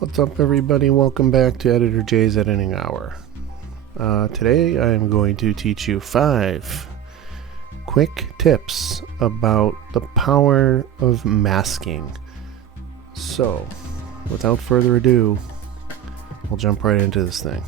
What's up, everybody? Welcome back to Editor J's Editing Hour. Today I am going to teach you 5 quick tips about the power of masking. So, without further ado, we'll jump right into this thing.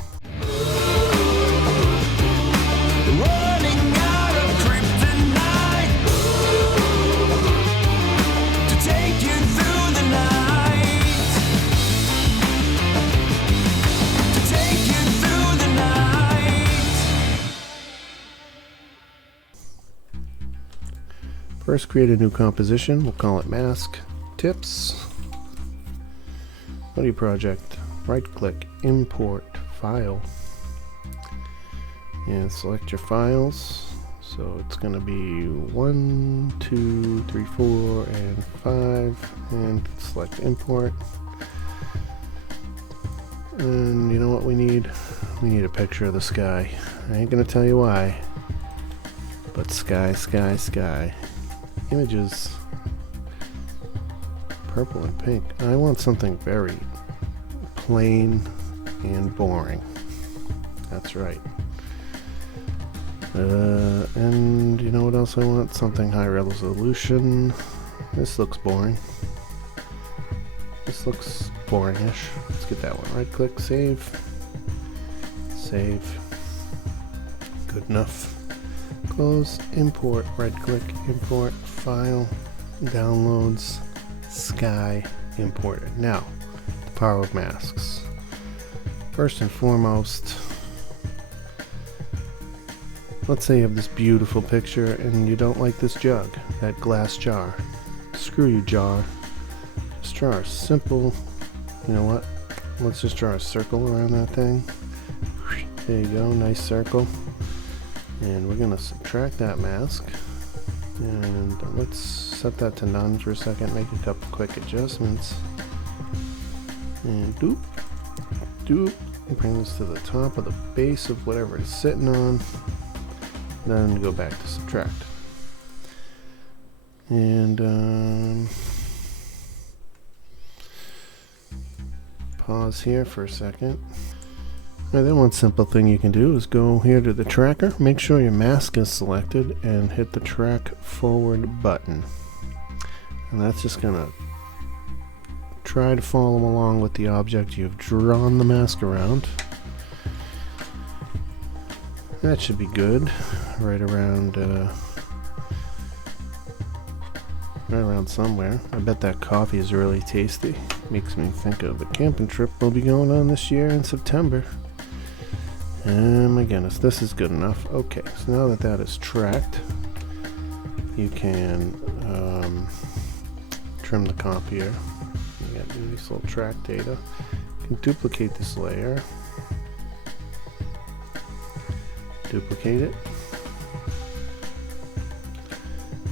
First, create a new composition. We'll call it Mask Tips. Audio project. Right-click, Import File, and select your files. So it's going to be 1, 2, 3, 4, and 5, and select Import. And you know what we need? We need a picture of the sky. I ain't going to tell you why, but sky, sky, sky. Images, purple and pink. I want something very plain and boring. That's right. And you know what else I want? Something high resolution. This looks boring. This looks boringish. Let's get that one. Right click, save. Save. Good enough. Close, import, right click, import, file, downloads, sky, imported. Now, the power of masks. First and foremost, let's say you have this beautiful picture and you don't like this jug, that glass jar. Screw you, jar. Just draw a simple, you know what? Let's just draw a circle around that thing. There you go, nice circle. And we're going to subtract that mask, and let's set that to none for a second, make a couple quick adjustments, and doop, doop, bring this to the top of the base of whatever it's sitting on, then go back to subtract. And pause here for a second. And then one simple thing you can do is go here to the tracker, make sure your mask is selected, and hit the track forward button. And that's just going to try to follow along with the object you've drawn the mask around. That should be good, right around somewhere. I bet that coffee is really tasty. Makes me think of a camping trip we'll be going on this year in September. My goodness, this is good enough. Okay, so now that that is tracked, you can trim the comp here. You got these little track data. You can duplicate this layer. Duplicate it.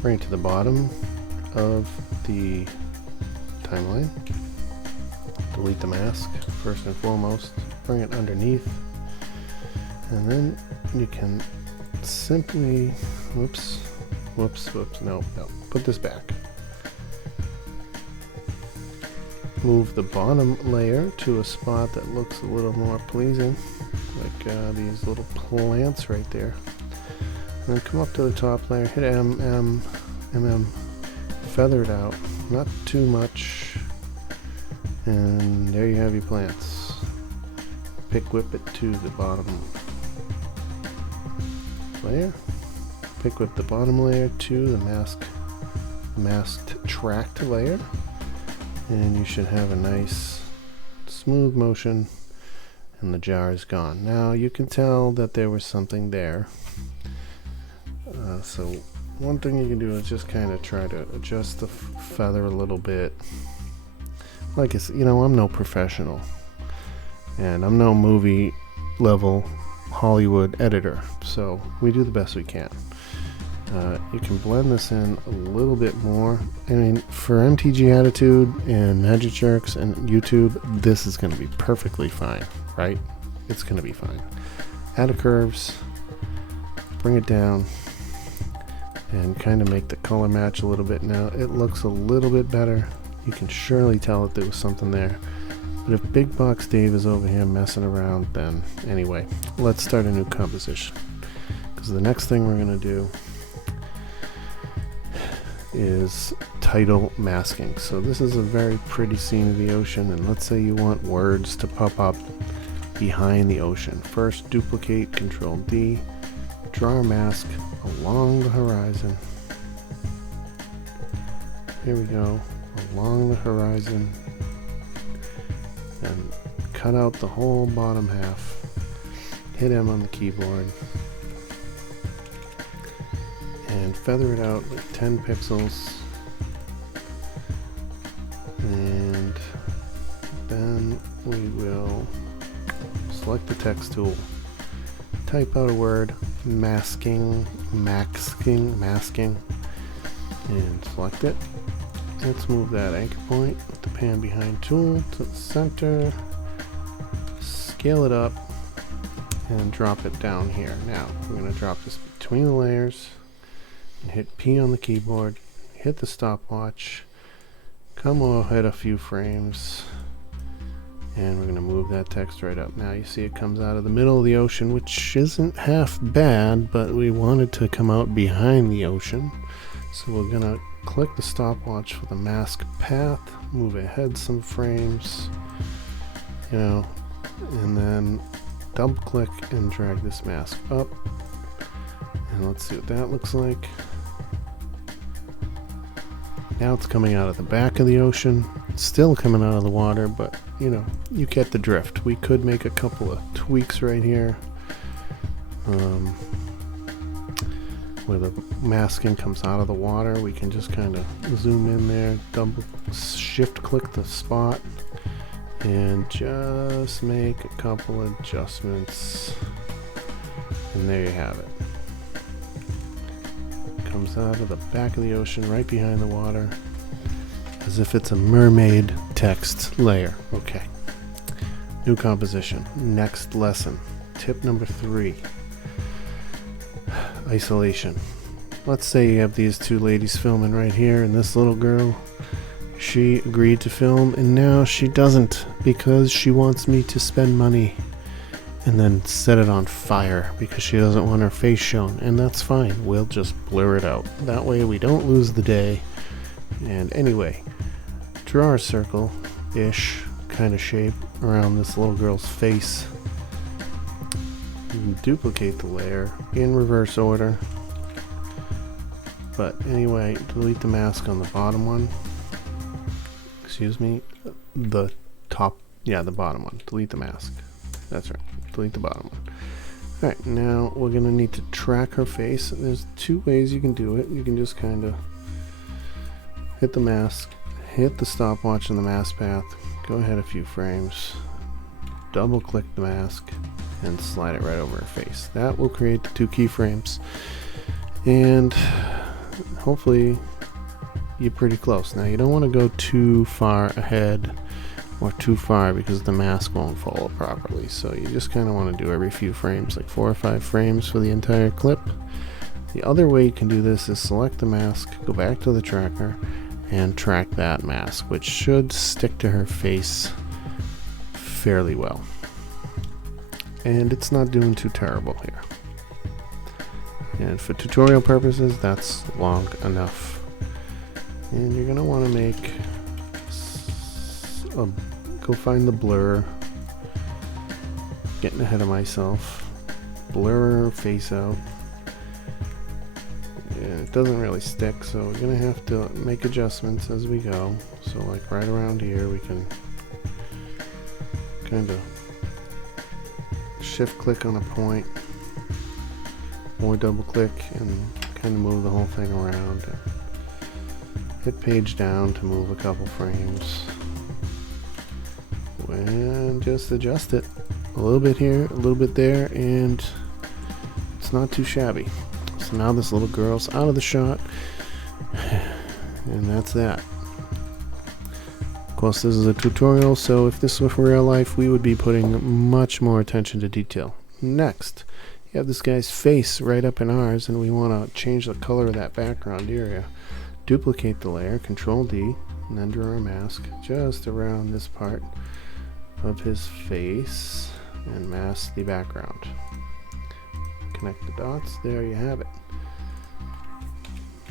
Bring it to the bottom of the timeline. Delete the mask first and foremost. Bring it underneath. And then you can simply, whoops, no, put this back. Move the bottom layer to a spot that looks a little more pleasing, like these little plants right there. And then come up to the top layer, hit MM, feather it out, not too much, and there you have your plants. Pick whip it to the bottom layer. Pick whip the bottom layer to the masked tracked layer, and you should have a nice smooth motion, and the jar is gone. Now you can tell that there was something there. So one thing you can do is just kind of try to adjust the feather a little bit. Like I said, you know, I'm no professional, and I'm no movie level Hollywood editor, so we do the best we can. You can blend this in a little bit more. I mean, for MTG Attitude and Magic Jerks and YouTube, this is going to be perfectly fine, right? It's going to be fine. Add the curves, bring it down, and kind of make the color match a little bit. Now it looks a little bit better. You can surely tell that there was something there, But if Big Box Dave is over here messing around, then anyway, let's start a new composition. Because the next thing we're going to do is title masking. So this is a very pretty scene of the ocean, and let's say you want words to pop up behind the ocean. First, duplicate, Control D, draw a mask along the horizon. Here we go, along the horizon, and cut out the whole bottom half. Hit M on the keyboard and feather it out like 10 pixels, and then we will select the text tool, type out a word, masking, and select it. Let's move that anchor point with the pan behind tool to the center, scale it up, and drop it down here. Now we're going to drop this between the layers and hit P on the keyboard, hit the stopwatch, come ahead a few frames, and we're going to move that text right up. Now you see it comes out of the middle of the ocean, which isn't half bad, but we wanted to come out behind the ocean. So we're going to click the stopwatch for the mask path, move ahead some frames, and then double click and drag this mask up. And let's see what that looks like. Now it's coming out of the back of the ocean. It's still coming out of the water, but you get the drift. We could make a couple of tweaks right here. Where the masking comes out of the water, we can just kind of zoom in there, double shift click the spot, and just make a couple adjustments. And there you have it. Comes out of the back of the ocean, right behind the water, as if it's a mermaid text layer. Okay. New composition. Next lesson. Tip number 3. Isolation. Let's say you have these two ladies filming right here, and this little girl, she agreed to film, and now she doesn't because she wants me to spend money and then set it on fire because she doesn't want her face shown, and that's fine. We'll just blur it out. That way we don't lose the day. And anyway, draw a circle-ish kind of shape around this little girl's face. Duplicate the layer in reverse order. But anyway, delete the mask on the bottom one. Excuse me, the top, the bottom one. Delete the mask. That's right, delete the bottom one. Alright, now we're going to need to track her face. There's 2 ways you can do it. You can just kind of hit the mask, hit the stopwatch in the mask path, go ahead a few frames, double click the mask, and slide it right over her face. That will create the 2 keyframes, and hopefully you're pretty close. Now you don't want to go too far ahead or too far because the mask won't follow properly, so you just kind of want to do every few frames, like 4 or 5 frames for the entire clip. The other way you can do this is select the mask, go back to the tracker, and track that mask, which should stick to her face fairly well. And it's not doing too terrible here. And for tutorial purposes, that's long enough. And you're going to want to make go find the blur. Getting ahead of myself. Blur her face out. And it doesn't really stick, so we're going to have to make adjustments as we go. So like right around here, we can kind of shift click on a point, or double click and kind of move the whole thing around. Hit page down to move a couple frames, and just adjust it a little bit here, a little bit there, and it's not too shabby. So now this little girl's out of the shot, and that's that. Of course, this is a tutorial, so if this were for real life, we would be putting much more attention to detail. Next, you have this guy's face right up in ours, and we want to change the color of that background area. Duplicate the layer, Control D, and then draw a mask just around this part. of his face and mask the background. Connect the dots, there you have it.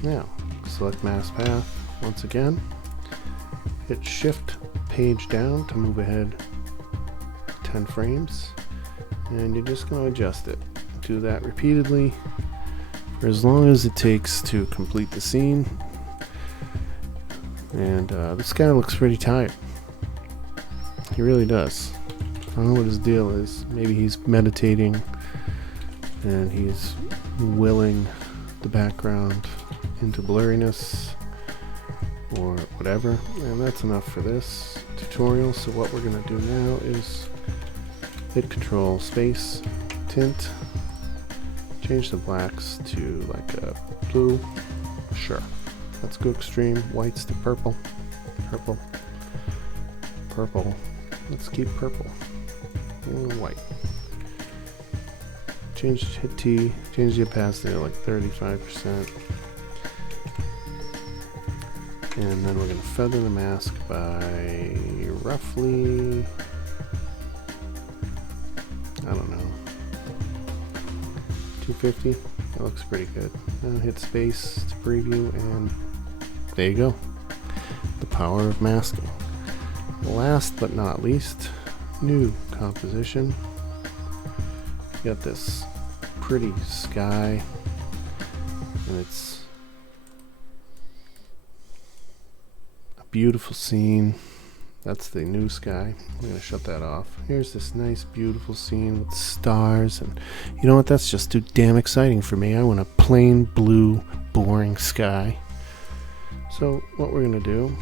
Now, select mask path once again, hit shift page down to move ahead 10 frames, and you're just going to adjust it. Do that repeatedly for as long as it takes to complete the scene. And this guy looks pretty tired. He really does. I don't know what his deal is. Maybe he's meditating and he's willing the background into blurriness or whatever. And that's enough for this tutorial. So what we're going to do now is hit Control Space, Tint, change the blacks to like a blue. Sure. Let's go extreme. Whites to purple. Purple. Purple. Let's keep purple. And white. Hit T. Change the opacity to like 35%. And then we're going to feather the mask by roughly, I don't know, 250. That looks pretty good. Now hit space to preview, and there you go. The power of masking. Last but not least, new composition. You got this pretty sky, and it's a beautiful scene. That's the new sky. I'm going to shut that off. Here's this nice, beautiful scene with stars, and you know what? That's just too damn exciting for me. I want a plain blue, boring sky. So what we're going to do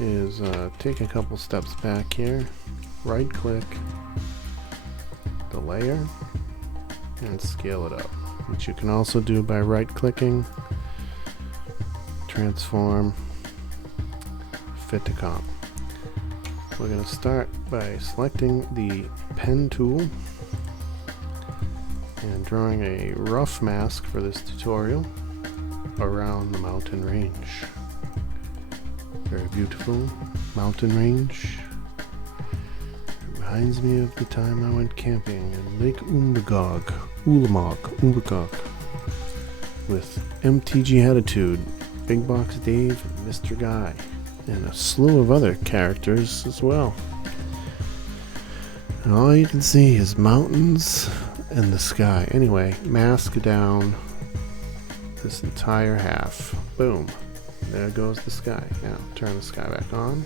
is take a couple steps back here, right-click the layer, and scale it up, which you can also do by right-clicking, transform, fit to comp. We're going to start by selecting the pen tool and drawing a rough mask for this tutorial around the mountain range. Very beautiful mountain range. It reminds me of the time I went camping in Lake Umbagog with MTG Attitude, Big Box Dave, and Mr. Guy, and a slew of other characters as well. And all you can see is mountains and the sky. Anyway, mask down this entire half. Boom. There goes the sky. Now turn the sky back on.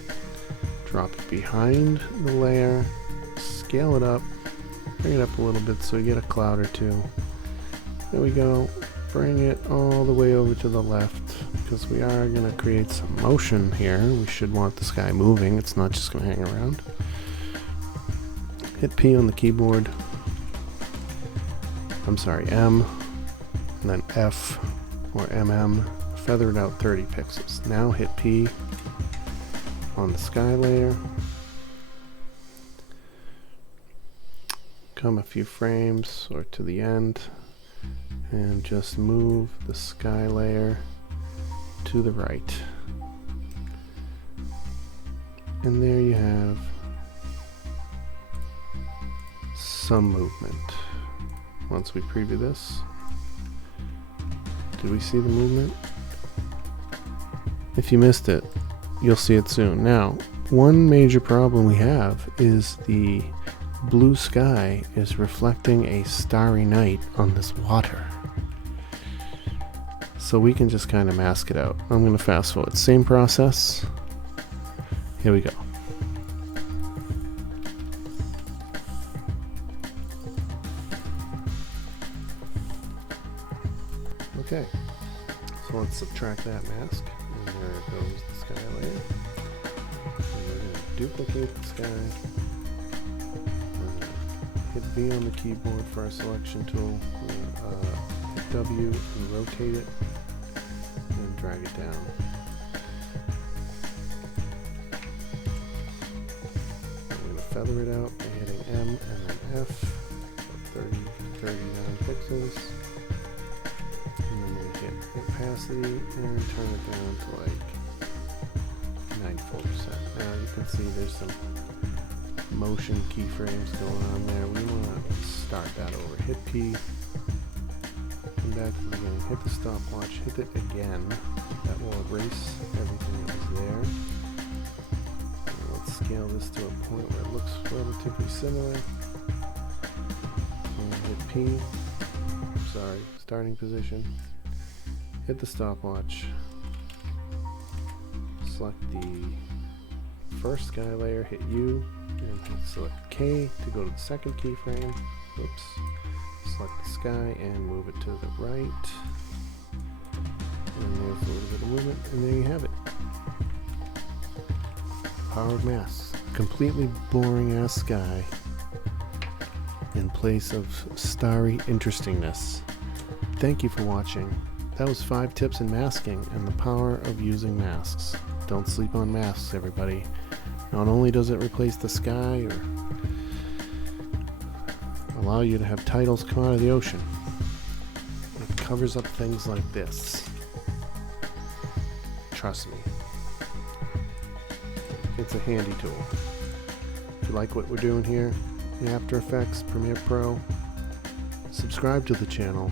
Drop it behind the layer. Scale it up. Bring it up a little bit so you get a cloud or two. There we go. Bring it all the way over to the left, because we are going to create some motion here. We should want the sky moving. It's not just going to hang around. Hit P on the keyboard. I'm sorry, M, and then F or MM. Feather it out 30 pixels. Now hit P on the sky layer. Come a few frames or to the end, and just move the sky layer to the right. And there you have some movement. Once we preview this, did we see the movement? If you missed it, you'll see it soon. Now, one major problem we have is the blue sky is reflecting a starry night on this water. So we can just kind of mask it out. I'm going to fast forward. Same process. Here we go. Okay, so let's subtract that mask. And there goes the sky layer. And we're going to duplicate the sky. Hit V on the keyboard for our selection tool. Hit W and rotate it. And drag it down. I'm going to feather it out by hitting M and then F. 39 pixels. And then we hit opacity and turn it down to like 94%. Now you can see there's some motion keyframes going on there. We want to start that over. Hit P. Come back to the beginning. Hit the stopwatch. Hit it again. That will erase everything that was there. Let's scale this to a point where it looks relatively similar. And hit P. Sorry, starting position. Hit the stopwatch. Select the first sky layer, hit U, and select K to go to the second keyframe. Oops. Select the sky and move it to the right. And there's a little bit of movement, and there you have it. Power of masks. Completely boring ass sky in place of starry interestingness. Thank you for watching. That was 5 tips in masking and the power of using masks. Don't sleep on masks, everybody. Not only does it replace the sky or allow you to have titles come out of the ocean, it covers up things like this. Trust me. It's a handy tool. If you like what we're doing here in After Effects, Premiere Pro, subscribe to the channel,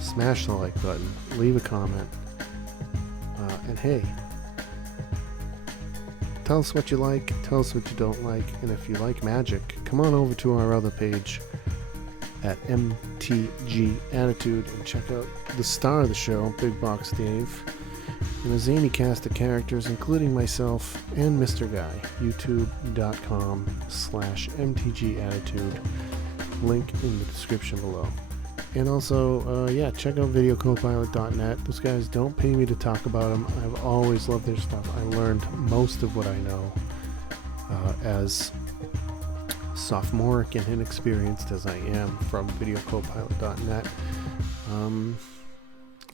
smash the like button, leave a comment, and hey, tell us what you like, tell us what you don't like, and if you like magic, come on over to our other page at MTG Attitude and check out the star of the show, Big Box Dave, and a zany cast of characters, including myself and Mr. Guy. YouTube.com/MTG Attitude. Link in the description below. And also, yeah, check out VideoCopilot.net. Those guys don't pay me to talk about them. I've always loved their stuff. I learned most of what I know as sophomoric and inexperienced as I am from VideoCopilot.net.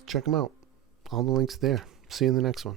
Check them out. All the links there. See you in the next one.